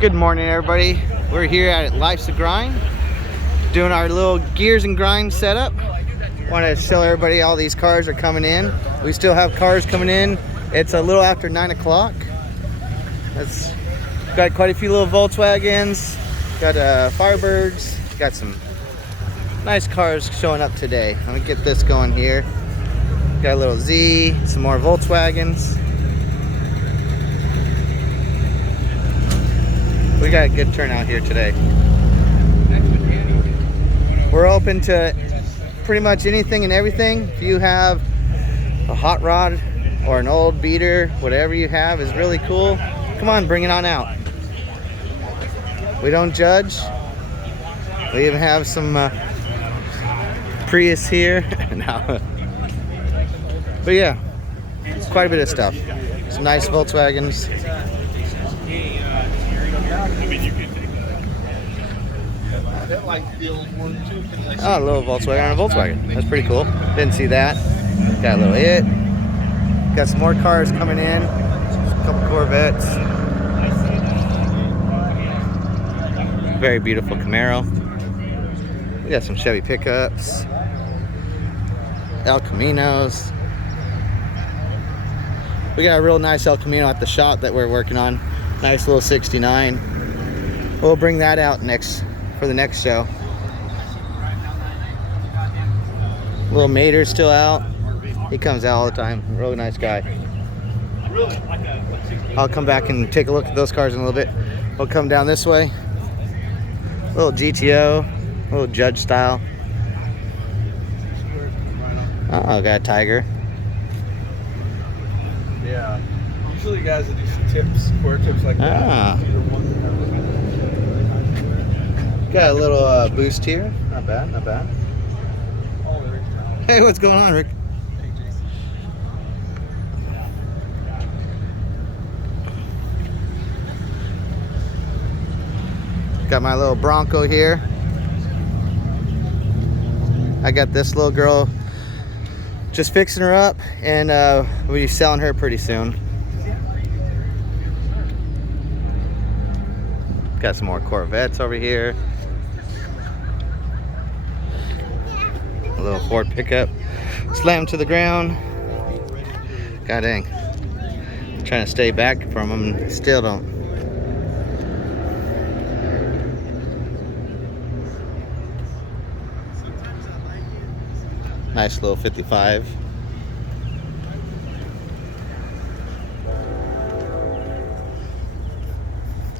Good morning, everybody. We're here at Life's a Grind, doing our little gears and grind setup. Want to tell everybody all these cars are coming in. We still have cars coming in. It's a little after 9 o'clock. That's got quite a few little Volkswagens, got Firebirds, got some nice cars showing up today. Let me get this going here. Got a little Z, some more Volkswagens. We got a good turnout here today. We're open to pretty much anything and everything. If you have a hot rod or an old beater, whatever you have is really cool, come on, bring it on out. We don't judge. We even have some Prius here. No. But yeah, quite a bit of stuff. Some nice Volkswagens. Oh, a little Volkswagen on a Volkswagen. That's pretty cool. Didn't see that. Got a little it. Got some more cars coming in. A couple Corvettes. Very beautiful Camaro. We got some Chevy pickups. El Caminos. We got a real nice El Camino at the shop that we're working on. Nice little 69. We'll bring that out for the next show. Little Mater's still out. He comes out all the time. Really nice guy. I'll come back and take a look at those cars in a little bit. We'll come down this way. Little GTO, little Judge style. Oh, got a Tiger. Yeah. Usually guys that do tips, square tips like that. Got a little boost here. Not bad, not bad. Hey, what's going on, Rick? Got my little Bronco here. I got this little girl, just fixing her up, and we'll be selling her pretty soon. Got some more Corvettes over here. A little Ford pickup. Slammed to the ground. God dang. Trying to stay back from them, still don't. Nice little 55.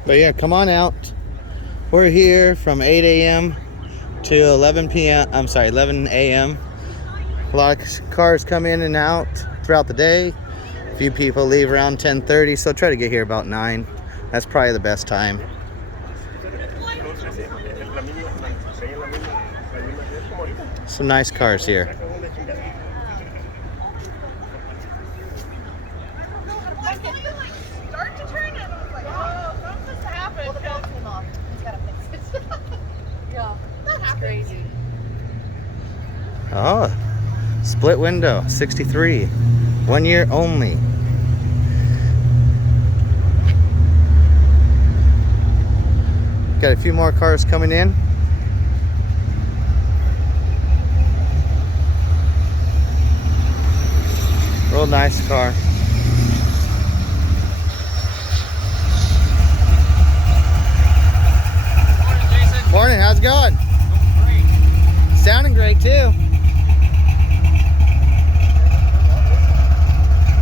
But yeah, come on out. We're here from 8 a.m. to 11 p.m. I'm sorry, 11 a.m. A lot of cars come in and out throughout the day. A few people leave around 10:30, so try to get here about 9. That's probably the best time. Some nice cars here. Crazy. Oh, split window, 63. 1 year only. Got a few more cars coming in. Real nice car. Morning, how's it going? Sounding great too.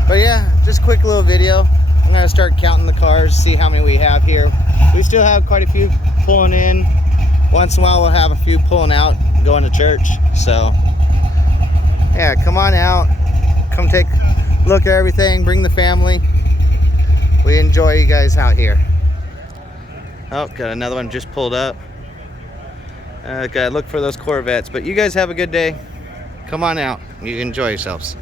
But yeah, just a quick little video. I'm gonna start counting the cars, see how many we have here. We still have quite a few pulling in. Once in a while we'll have a few pulling out, going to church. So yeah, come on out, come take a look at everything, bring the family. We enjoy you guys out here. Oh, got another one just pulled up. Gotta look for those Corvettes. But you guys have a good day. Come on out. You enjoy yourselves.